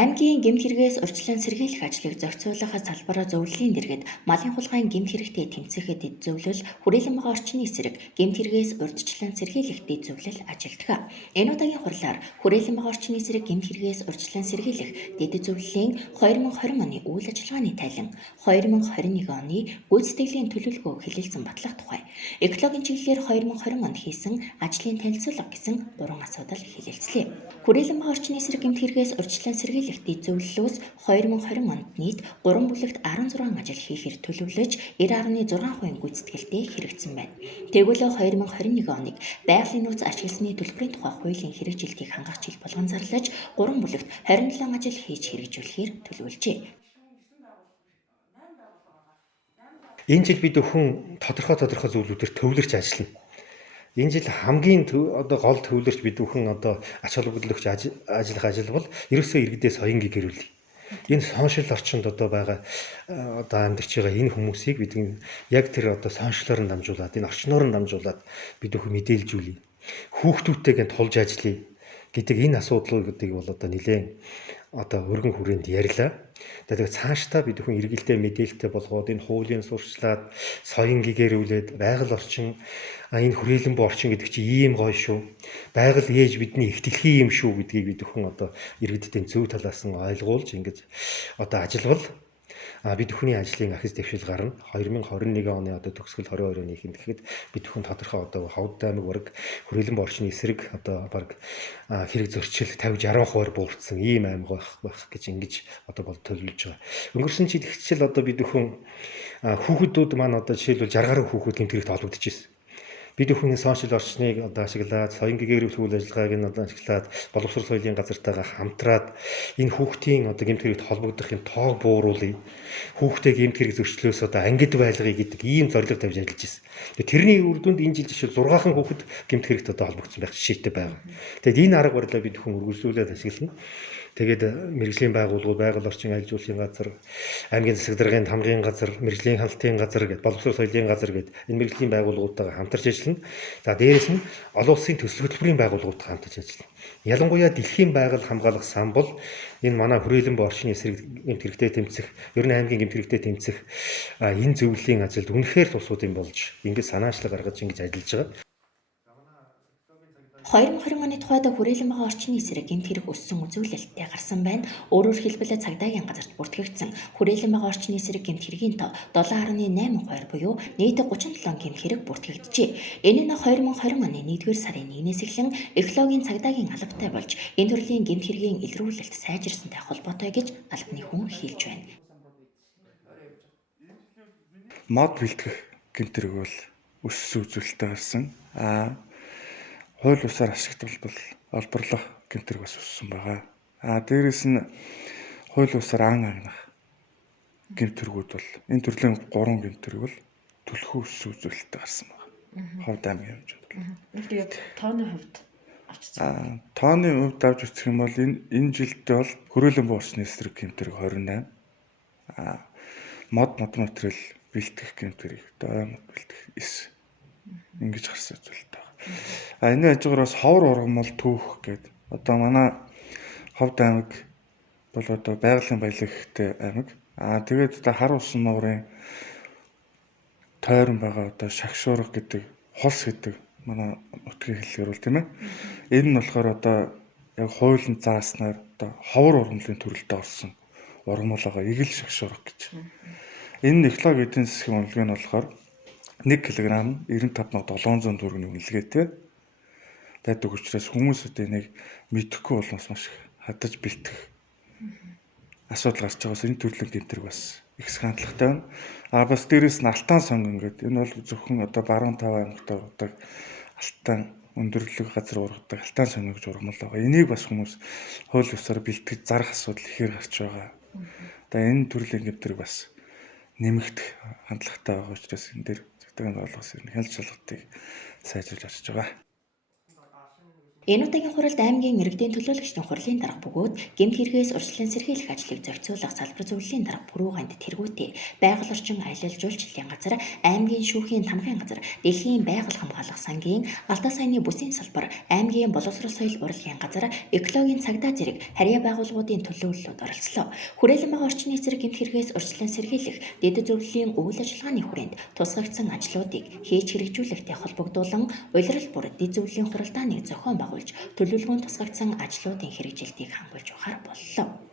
Аймгийн гэмт хэрэгээс урьдчилан сэргийлэх ажлыг зохицуулах салбараа зөвлөлийн дэргэд малын хулгайн гэмт хэрэгтэд тэмцэхэд дэд зөвлөл, хүрээлэн байгаа орчны эсрэг гэмт хэрэгээс урьдчилан сэргийлэх дэд зөвлөл ажилтдаг. Энэ удаагийн хурлаар хүрээлэн байгаа орчны эсрэг гэмт хэрэгээс урьдчилан сэргийлэх дэд зөвлөлийн 2020 оны үйл ажиллагааны тайлан, 2021 оны гүйцэтгэлийн төлөвлөгөө хэлэлцэн батлах тухай, экологийн чиглэлээр 2020 онд хийсэн ажлын танилцуулга гэсэн 3 асуудал хэлэлцлээ. Хүрээлэн байгаа орчны эсрэг гэмт хэрэгээс урьдчилан сэргийлэх дэд зөвлөлөөс 2020 онд нийт 3 бүлэгт 16 ажил хийхээр төлөвлөж 90.6% гүйцэтгэлтэй хэрэгжсэн байна. Тэгвэл 2021 оныг байгалийн нууц ашигласны төлбөрийн тухай хуулийн хэрэгжилтийг хангах жил болгон зарлаж 3 бүлэгт 27 ажил хийж хэрэгжүүлэхээр төлөвлөжээ. Энэ жил бид өхөн тодорхой зүйлүүдээр төвлөрч ажиллана. Энэ жил хамгийн гол төвлөрч бид өхөн ач холбогдолч ажил бол ерөөсөө иргэдээ соёнгийн гэрүүл. Энэ соншил орчинд байгаа амьдарч байгаа энэ хүмүүсийг бид яг тэр соншлоор нь дамжуулаад энэ орчноор нь дамжуулаад бид өхөн мэдээлжүүлье. Хүүхдүүдтэйгээ тулж ажиллая гэдэг энэ асуудлуудыг бол нэлээд өргөн хүрээнд ярьлаа. Тэгээд цаашдаа бид өхөн эргэлдээ мэдээлэлтэй болгоод энэ хуулийн сурчлаад соён гэгэрүүлээд байгаль орчин энэ хүрээлэн буй орчин гэдэг чинь ийм гоё шүү. Байгаль ээж бидний их дэлхийн юм шүү гэдгийг бид өхөн иргэдтэй зөв талаас нь ойлгуулж ингэж ажиллавал бид өхний ажлын ахис дэвшил гарна. 2021 оны төгсгөл 22 оны ихэнд гэхэд бид өхөн тодорхой Ховд аймаг бараг хүрээлэн буй орчны эсрэг бараг хэрэг зөрчил 50-60% буурсан ийм аймаг байх гэж ингэж бол төлөвлөж байгаа. Өнгөрсөн жил ихчил бид өхөн хүүхдүүд маань жишээлбэл 60 гаруй хүүхэд гэмт хэрэгт холбогдож ирсэн. Бид өхөн сошиал орчныг ашиглаад, соён гэгэрүүлэх үйл ажиллагааг нь ашиглаад, боловсрол соёлын газартайгаа хамтраад энэ хүүхдийн гэмт хэрэгт холбогдохын тоог бууруулъя. Хүүхдээ гэмт хэрэг зөрчлөөс ангид байлгая гэдэг ийм зорилго тавьж ажиллаж ирсэн. Тэрний үр дүнд энэ жил жишээ 6хан хүүхэд гэмт хэрэгт холбогдсон байх жишээтэй байгаа. Тэгэд энэ арга барилаа бид өхөн үргэлжлүүлээд ашиглана. Тэгээд мэрэгжлийн байгууллагууд, байгаль орчин аялал жуулчлалын газар, аймгийн засаг даргын хамгийн газар, мэрэгжлийн хяналтын газар гэдэг боловсрол соёлын газар гэдэг энэ мэрэгжлийн байгууллагуудтайгаа хамтарч ажиллана. За дээрэс нь олон улсын төсөл хөтөлбөрийн байгууллагуудтай хамтарч ажиллана. Ялангуяа дэлхийн байгаль хамгаалах сан бол энэ манай хүрээлэн буй орчны эсрэг гэмт хэрэгтэй тэмцэх, ер нь аймгийн гэмт хэрэгтэй тэмцэх энэ зөвлөлийн ажилд үнэхээр тусууд юм болж ингэж санаачлаг гаргаж ингэж ажиллаж байгаа. 2020 оны тухайд хүрээлэн байгаа орчны эсрэг гэмт хэрэг өссөн үзүүлэлттэй гарсан байна. Өөрөөр хэлбэл цагдаагийн газарт бүртгэгдсэн хүрээлэн байгаа орчны эсрэг гэмт хэргийн тоо 7.8% буюу нийт 37 гэмт хэрэг бүртгэгджээ. Энэ нь 2020 оны 1-р сарын 1-ээс эхлэн экологийн цагдаагийн албатай болж энэ төрлийн гэмт хэргийн илрүүлэлт сайжирсантай холбоотой гэж албаны хүн хэлж байна. Мод бэлтгэх гэмт хэрэг бол өссөн үзүүлэлттэй гарсан. Хууль бусаар ашиглалтал олборлох гэмт хэрэг бас өссөн байгаа. Дээрээс нь хууль бусаар ан агнах гэмт хэрэгүүд бол энэ төрлийн 3 гэмт хэрэг бол түлхүү өссөн үзүүлэлттэй гарсан байгаа. Ховд аймгийн хэмжээд бол. Тэгээд тооны хувьд тооны хувьд авч үзэх юм бол энэ жилдээ бол хүрээлэн буй орчны эсрэг гэмт хэрэг 28. Мод материал бэлтгэх гэмт хэрэг мод бэлтгэх 9. Ингэж гарсан үзүүлэлт байна. Энэ хажуугаар бас ховор ургамал түүх гэдэг. Манай Ховд аймаг бол байгалийн баялаг ихтэй аймаг. Тэгээд хар усан нуурын тойрон байгаа шагшуурга гэдэг хулс гэдэг манай нутгийн хэллэгээр бол тийм ээ. Энэ нь болохоор яг хуулийн зааснаар ховор ургамлын төрөлдөө орсон ургамал байгаа игэл шагшуурга гэж. Энэ экологи эдийн засгийн үнэлгээ нь болохоор 1 кг 95.700 төгрөгийн үнэлгээтэй байдаг учраас хүмүүс энийг мэдэхгүй болмоос маш хадаж бэлтгэх асуудал гарч байгаас энэ төрлийн гэмт хэрэг бас их хандлагатай байна. Бас дээрээс нь алтан сонгон гэдэг энэ бол зөвхөн баруун тав аймагт ургадаг алтан өндөрлөг газар ургадаг алтан сонгон гэж ургамал байгаа. Энийг бас хүмүүс хууль ёсоор бэлтгэж зарах асуудал ихээр гарч байгаа. Энэ төрлийн гэмт хэрэг бас нэмэгдэх хандлагатай байгаа учраас энэ дээр цагдаагийн байгууллагаас хяналт шалгалтыг сайжруулж очиж байгаа. Энэ удаагийн хуралд аймгийн иргэдийн төлөөлөгчдийн хурлын дарга бөгөөд гэмт хэрэгээс урьдчилан сэргийлэх ажлыг зохицуулах салбар зөвлөлийн дарга Пүрэвганд тэргүүтээ байгаль орчин аялал жуулчлалын газар, аймгийн шүүхийн тамгын газар, дэлхийн байгаль хамгаалах сангийн, алдаа саяны бүсийн салбар, аймгийн боловсрол соёл урлагийн газар, экологийн цагдаа зэрэг харьяа байгууллагуудын төлөөллөд оролцлоо. Хүрээлэн байгаа орчны эсрэг гэмт хэрэгээс урьдчилан сэргийлэх дэд зөвлөлийн үйл ажиллагааны хүрээнд тусгагдсан ажлуудыг хийж хэрэгжүүлэхтэй холбогдуулан улирал бүр дэд зөвлөлийн хуралдааныг зохион байгуулж төлөвлөгөөнд тусгагдсан ажлуудын хэрэгжилтийг хангуулж ухаар боллоо.